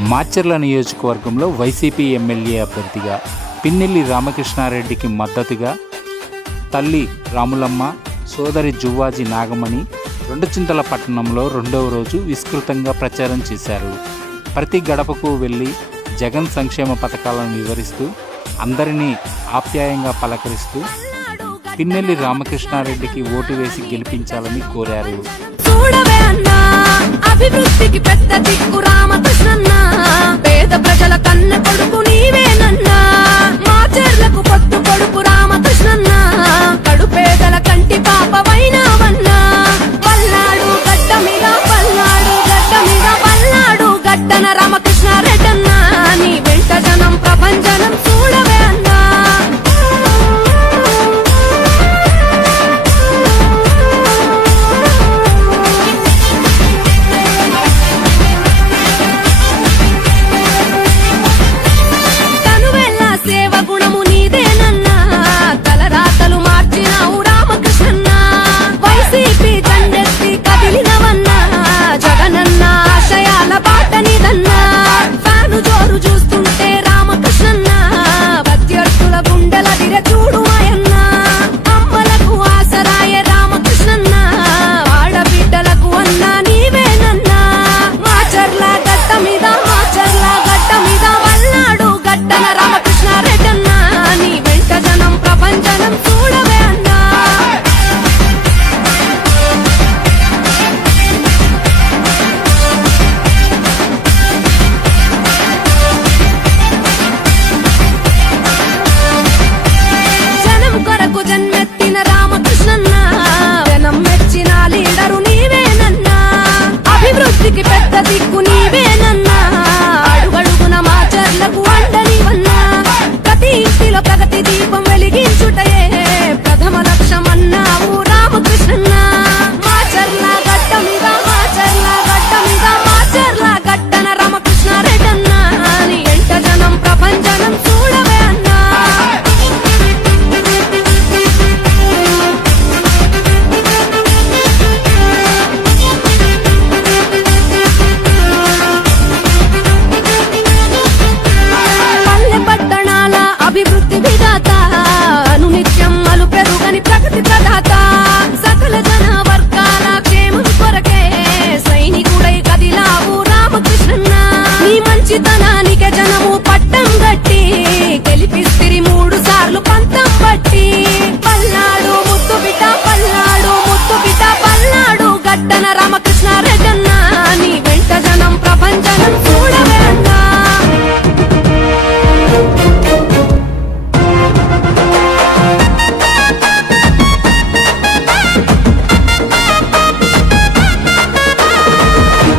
మాచర్ల నియోజకవర్గంలో YCP MLA అభ్యర్థిగా పిన్నెల్లి రామకృష్ణారెడ్డికి మద్దతుగా తల్లి రాములమ్మ, సోదరి జువ్వాజీ నాగమణి రెండుచింతల పట్టణంలో రెండవ రోజు విస్తృతంగా ప్రచారం చేశారు. ప్రతి గడపకు వెళ్ళి జగన్ సంక్షేమ పథకాలను వివరిస్తూ అందరినీ ఆప్యాయంగా పలకరిస్తూ పిన్నెల్లి రామకృష్ణారెడ్డికి ఓటు వేసి గెలిపించాలని కోరారు. అభివృద్ధికి పెద్ద దిక్కు రామకృష్ణన్న, పేద ప్రజల కన్న కొడుకు నీవేనన్నా, మాచర్లకు పొత్తు కొడుకు రామకృష్ణన్న, కడుపేదల కంటి పాపవైనావన్నా, పల్నాడు గడ్డ మీద పల్నాడు గడ్డ మీద పల్నాడు గడ్డన రామకృష్ణారెడ్డన్న, నీ వెంట జనం ప్రపంచనం చూడవే అన్నా.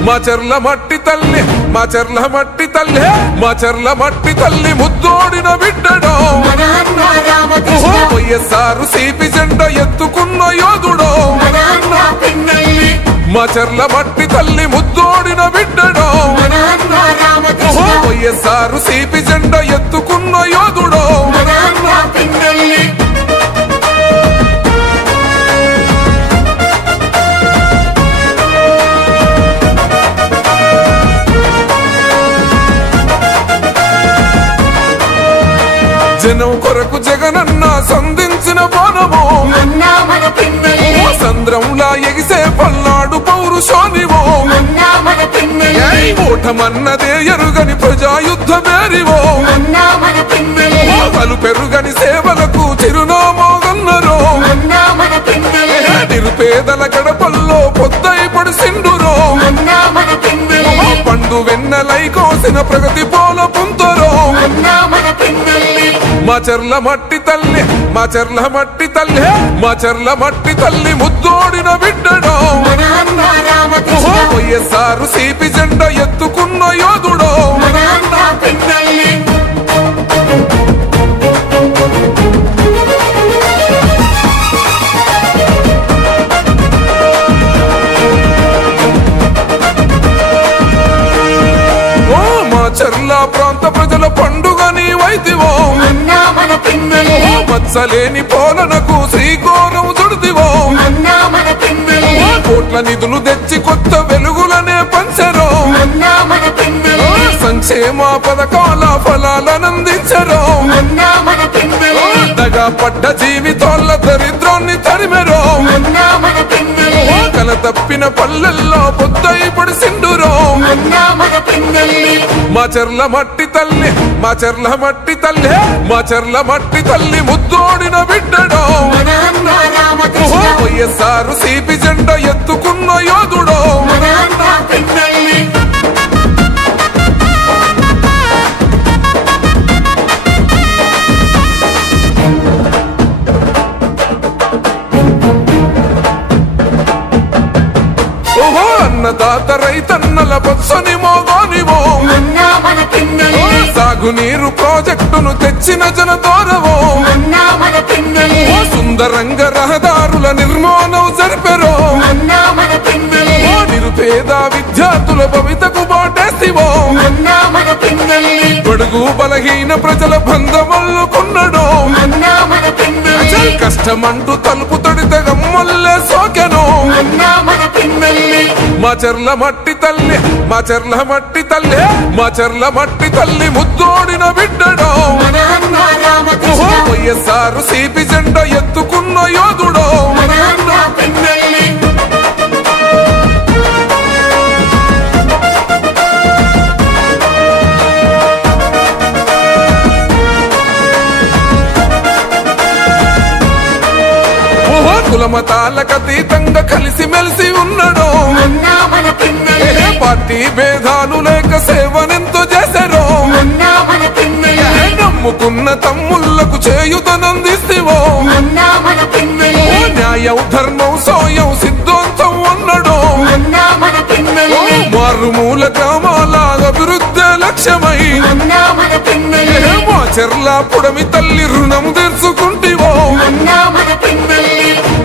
మాచర్ల మట్టి తల్లి, మాచర్ల మట్టి తల్లి, మాచర్ల మట్టి తల్లి ముద్దోడిన బిడ్డడో, వైఎస్ఆర్ సిపి జెండా ఎత్తుకున్న యోధుడో, మాచర్ల మట్టి తల్లి ముద్దోడిన బిడ్డడో, వైఎస్ఆర్ సిపి జెండా ఎత్తుకున్న యోధుడో. జనం కొరకు జగనన్న సంధించిన బాణమో, సంద్రంలా ఎగిసే పల్నాడు పౌరుషానివో, ఓటమన్నదే ఎరుగని ప్రజాయుద్ధ మేరివో, పలు పెరుగని సేవలకు చిరునామాగన్నరో, నిరుపేదల గడపల్లో పొద్దై పడిసిండురో, పండు వెన్నెలై కోసిన ప్రగతి పోల పుంతరో. మాచర్ల మట్టి తల్లి, మాచర్ల మట్టి తల్లి, మాచర్ల మట్టి తల్లి ముద్దోడిన బిడ్డడో, వైఎస్ఆర్ సిపి జెండా ఎత్తుకున్న యోధుడో. మాచర్ల ప్రాంత ప్రజల పండుగ నీవైతివో, మత్సలేని పోలనకు శ్రీకోరం చుడిదివో, కోట్ల నిధులు తెచ్చి కొత్త వెలుగులనే పంచరో, సంక్షేమ పథకాల ఫలాలనందించరో దగా పడ్డ జీవితాల దరిద్రాన్ని తరిమెరో కల తప్పిన పల్లెల్లో పొద్దై పడిసిండురో మా చెర్ల మట్టి తల్లి మా చెర్ల మట్టి తల్లి మా చెర్ల మట్టి తల్లి ముద్దోడిన బిడ్డడో వైఎస్ఆర్ సిపి జెండా ఎత్తుకున్న యోధుడో అన్నదాత రైతన్నల బొత్సని మోగోనివో సాగునీరు ప్రాజెక్టును తెచ్చిన జనదోరవో సుందరంగ రహదారుల నిర్మాణం జరిపెరో నిరుపేద విద్యార్థుల భవితకు బాటేసివో బడుగు బలహీన ప్రజల బంధమల్లుకున్నడో కష్టమంటూ తలుపు తొడితే గమ్మల్లే సోకెనో మా చెర్ల మట్టి తల్లి మా చెర్ల మట్టి తల్లి మా చెర్ల మట్టి తల్లి ముద్దోడిన బిడ్డడో వైఎస్ఆర్ సిపి జెండా ఎత్తుకున్న యోధుడో కులమతాలకు అతీతంగా కలిసి మెలిసి ఉన్నాడో పార్టీ భేదాలు లేక సేవనెంతో చేశారో నమ్ముకున్న తమ్ముళ్లకు చేయుతనందిస్తేవో న్యాయం ధర్మం సోయం సిద్ధాంతం అన్నాడో మారుమూల గ్రామాల అభివృద్ధి లక్ష్యమై మా చెర్ల పుడమి తల్లి రుణం తీర్చుకుంటివో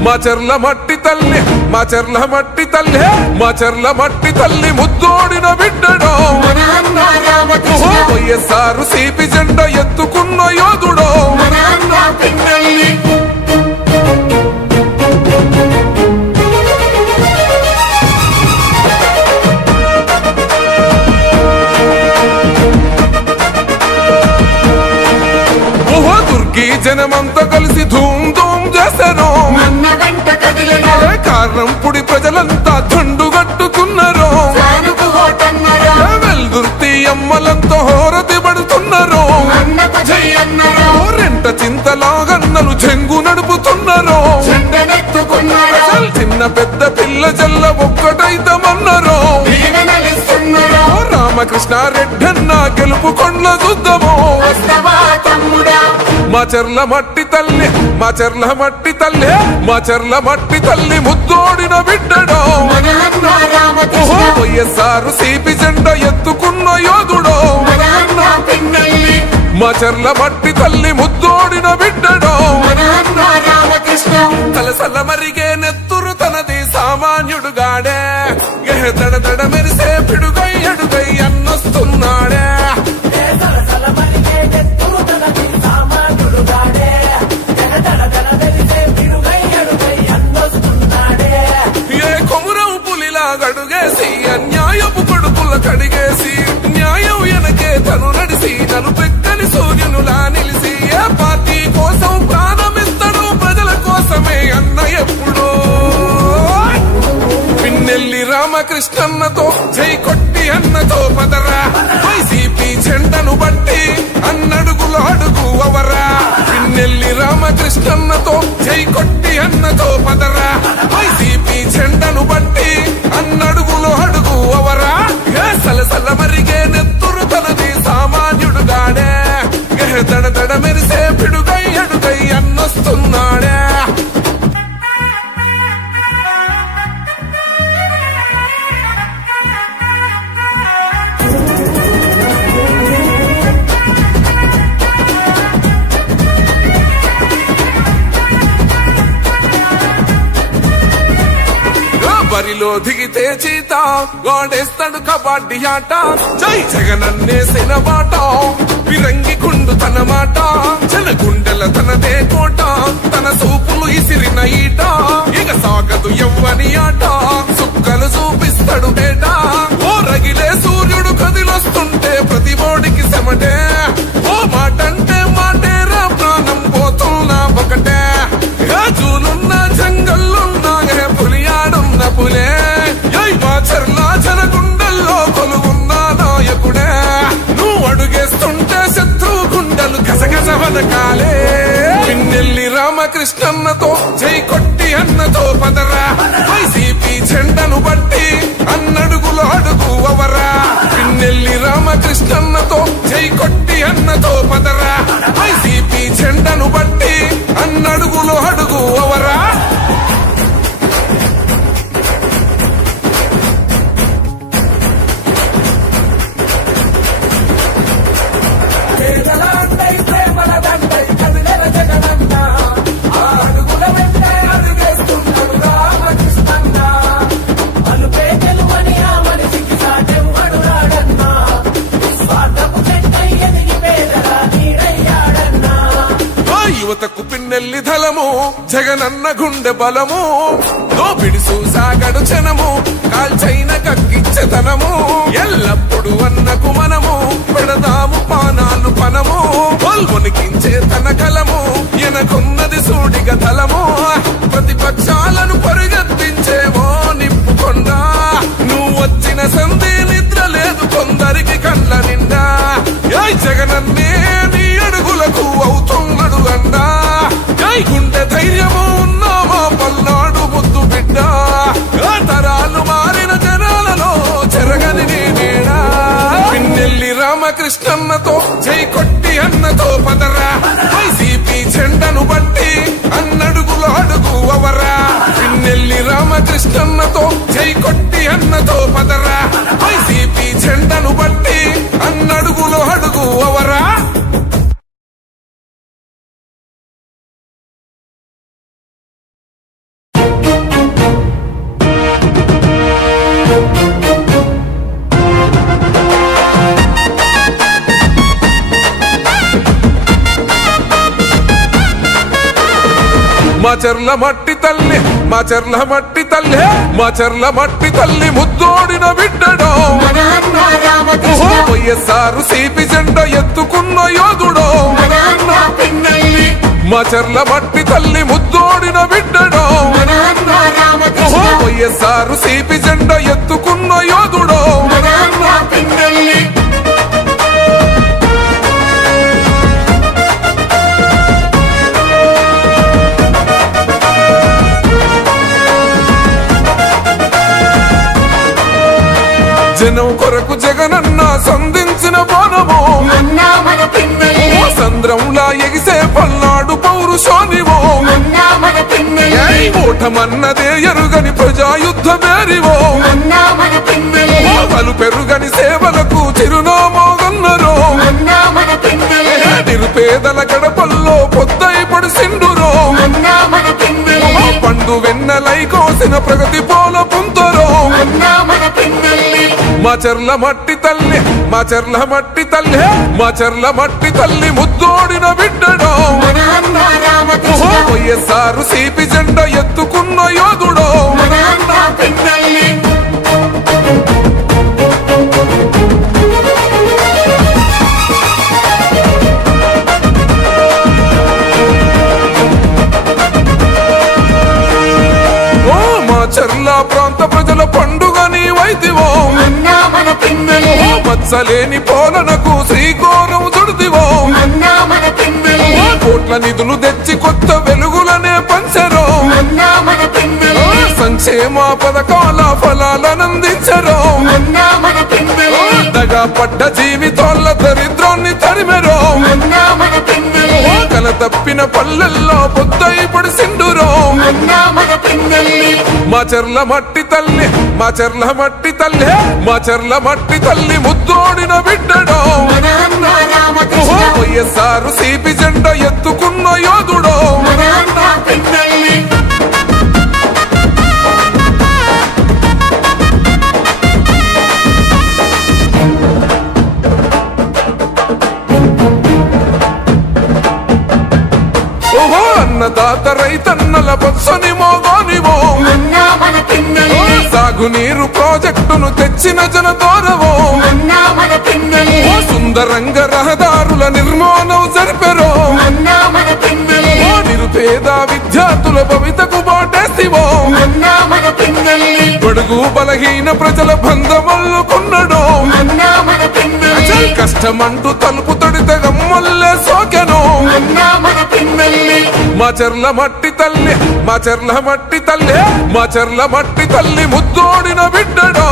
మా చెర్ల మట్టి తల్లి మా చెర్ల మట్టి తల్లి మా చెర్ల మట్టి తల్లి ముద్దోడిన బిడ్డడో వైఎస్ఆర్ సిపి జెండా ఎత్తుకున్న యోధుడో దుర్గి జనమంతా కలిసి ధూమ్ ధూమ్ చేశారో కారణంపుడి ప్రజలంతా దండుగట్టుకున్నారో వెల్దుర్తి అమ్మలంతో హోరతి పడుతున్నారో రెంట చింతలాగన్నలు చెంగు నడుపుతున్నారో చిన్న పెద్ద పిల్ల జల్ల ఒక్కటైతమన్నారో రామకృష్ణారెడ్డన్న గెలుపు కొండ్ల చూద్దామో మా చెర్ల మట్టి తల్లి మా చెర్ల మట్టి తల్లి మా చెర్ల మట్టి తల్లి ముద్దోడిన బిడ్డడో వైఎస్ఆర్ సిపి జెండా ఎత్తుకున్న యోధుడో మా చెర్ల మట్టి తల్లి ముద్దోడిన బిడ్డడో తలసల మరిగే నెత్తురు తనది సామాన్యుడుగాడే దడ దడ మెరిసే పిడుగై అడుగై అన్నొస్తున్నాడే ఏ కొమురం పులిలా గడుగేసి అన్యాయపు కొడుకుల కడిగేసి న్యాయం వెనకే తను నడిసి నలుపెక్కని సూర్యునులా నిలిసి ఏ పార్టీ కోసం ప్రాణమిస్తాడు ప్రజల కోసమే అన్న ఎప్పుడో పిన్నెల్లి రామకృష్ణన్నతో జై కొట్టి అన్నతో పదరా వైసీపీ జెండను బట్టి అన్నడుగులు అడుగు అవరా పిన్నెల్లి రామకృష్ణన్నతో జై కొట్టి అన్నతో పదరా వైసీపీ జెండను బట్టి అన్నడుగులు అడుగు అవరా సలసల మరిగే నెత్తురు తనది సామాన్యుడుగాడే దడ దడ మెరిసే పిడుగై అడుగై అన్నొస్తున్నాడే బరిలో దిగితే చీత వాడేస్తాడు కబడ్డీ ఆట జై జగనన్నేసిన బాట విరంగి కుండు తన మాట జన గుండెల తనదే కోట తన సూపులు ఇసిరిన ఈట ఇక సాగదు ఎవ్వని ఆట సుక్కలు చూపిస్తాడు బేట ఓ రగిలే సూర్యుడు కదిలొస్తుంటే ప్రతిభ పథకాలే పిన్నెల్లి రామకృష్ణన్నతో జై కొట్టి అన్నతో పదరా వైసీపీ జెండను బట్టి అన్నడుగులో అడుగు అవరా పిన్నెల్లి రామకృష్ణన్నతో జై కొట్టి అన్నతో పదరా వైసీపీ జెండను బట్టి అన్నడుగులో అడుగు అవరా యువతకు పిన్నెల్లి ధలము జగనన్న గుండె బలము దోపిడి సాగడు జనము కాల్చైన కక్కిచ్చతనము ఎల్లప్పుడు అన్నకు మనము పెడదాము పానాలు పనము పొల్మునికించే తన కలము ఎనకున్నది సూడిగ ధలము ప్రతిపక్షాలను పరుగెత్తించేమో నింపుకొండా నువ్వు వచ్చిన సంధి నిద్ర లేదు కొందరికి కళ్ళ నిండా జగనన్నే నీ అడుగులకు అవుతున్నాడు అండా జై గుండె ధైర్యము ఉన్నామా పల్నాడు ముద్దు బిడ్డ తరాలు మారిన జనాలలో చెరగని నేడా పిన్నెల్లి రామకృష్ణన్నతో జై కొట్టి అన్నతో పదరా వైసీపీ జెండను బట్టి అన్నడుగులో అడుగు అవరా పిన్నెల్లి రామకృష్ణన్నతో జై కొట్టి అన్నతో పదరా వైసీపీ జెండను బట్టి అన్నడుగులో అడుగు అవరా మాచర్ల మట్టి తల్లి మాచర్ల మట్టి తల్లి మాచర్ల మట్టి తల్లి ముద్దోడిన బిడ్డడో వైఎస్ఆర్ సిపి జెండా ఎత్తుకున్న యోధుడో మాచర్ల మట్టి తల్లి ముద్దోడిన బిడ్డడో వైఎస్ఆర్ సిపి జెండా ఎత్తుకున్న యోధుడో జనం కొరకు జగనన్న సంధించిన బోనము సంద్రంలా ఎగిసే పల్నాడు పౌరుషానివో ఓటమన్నదే ఎరుగని ప్రజాయుద్ధ మేరివో పలు పెరుగని సేవలకు చిరునామోగన్నరో నిరుపేదల గడపల్లో పొద్దై పడిసిండురో పండు వెన్నెలై కోసిన ప్రగతి పోల పుంతరో మాచర్ల మట్టి తల్లి మాచర్ల మట్టి తల్లి మాచర్ల మట్టి తల్లి ముద్దోడిన బిడ్డడో వైఎస్ఆర్ సిపి జెండా ఎత్తుకున్న యోధుడో మాచర్ల ప్రాంత ప్రజల పండుగ నీవైతివో మత్సలేని పోలనకు శ్రీకోరం చుడితివో కోట్ల నిధులు తెచ్చి కొత్త వెలుగులనే పంచరో సంక్షేమ పథకాల ఫలాలనందించరో దగా పడ్డ జీవితాల దరిద్రాన్ని తరిమెరో కల తప్పిన పల్లెల్లో పొద్దై పడిసిండురో మాచర్ల మట్టి తల్లి మాచర్ల మట్టి తల్లి మాచర్ల మట్టి తల్లి ముద్దోడిన బిడ్డడో వైఎస్ఆర్ సిపి జెండా ఎత్తుకున్న యోధుడో అన్నదాత రైతన్నల పచ్చని మోగానివో సాగునీరు ప్రాజెక్టును తెచ్చిన జనతోరవో సుందరంగ రహదారుల నిర్మాణం జరిపెరో నిరుపేద విద్యార్థుల భవితకు బాటేసివో బడుగు బలహీన ప్రజల బంధమల్లుకున్నడో కష్టమంటూ తలుపు తడితే గమ్మల్లే సోకెను మా చెర్ల మట్టి తల్లి మా చెర్ల మట్టి తల్లి మా చెర్ల మట్టి తల్లి ముద్దోడిన బిడ్డడో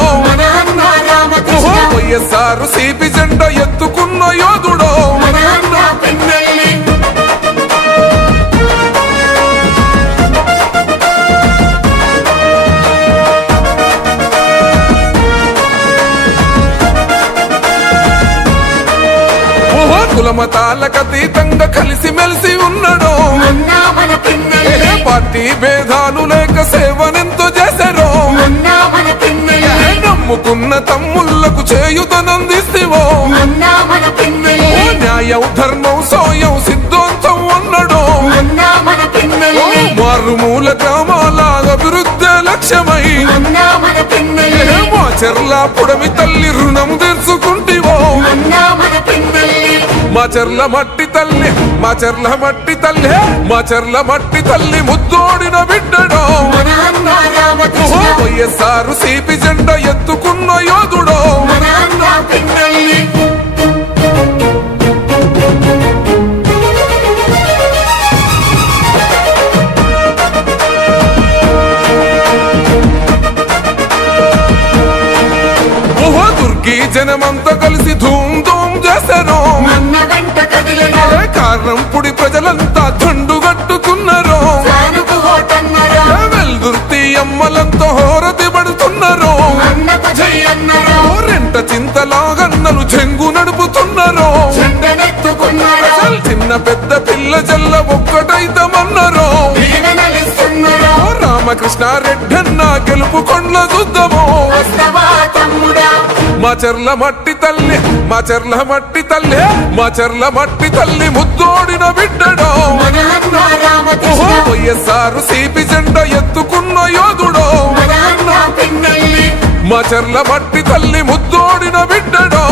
వైఎస్ఆర్ సిపి జెండా ఎత్తుకున్న యోధుడో కులమతాలకు అతీతంగా కలిసి మెలిసి ఉన్నాడు పార్టీ భేదాలు లేక సేవనెంతో చేశారో నమ్ముకున్న తమ్ముళ్లకు చేయుతనందిస్తేవో న్యాయం ధర్మం సోయం సిద్ధాంతం ఉన్నాడు మారుమూల గ్రామాల అభివృద్ధి లక్ష్యమై మా చెర్ల పుడమి తల్లి రుణం తీర్చుకుంటివో మా చెర్ల మట్టి తల్లి మా చెర్ల మట్టి తల్లి మా చెర్ల మట్టి తల్లి ముద్దోడిన బిడ్డడో వైఎస్ఆర్ సిపి జెండా ఎత్తుకున్న యోధుడో దుర్గి జనమంతా కలిసి ధూమ్ ధూమ్ చేశారు కారణంపుడి ప్రజలంతా దండు కట్టుకున్నారు వెల్దుర్తి అమ్మలంతా హోరతి పడుతున్నారు రెంట చింతలాగన్నలు చెంగు నడుపుతున్నారు చిన్న పెద్ద పిల్ల జల్ల ఒక్కటైతమన్నారు రామకృష్ణారెడ్డి అన్న గెలుపు కొండ్ల చూద్దాము మా చెర్ల మట్టి తల్లి మా చెర్ల మట్టి తల్లి మా చెర్ల మట్టి తల్లి ముద్దోడిన బిడ్డడో వైఎస్ఆర్ సిపి జెండా ఎత్తుకున్న యోధుడో మా చెర్ల మట్టి తల్లి ముద్దోడిన బిడ్డడో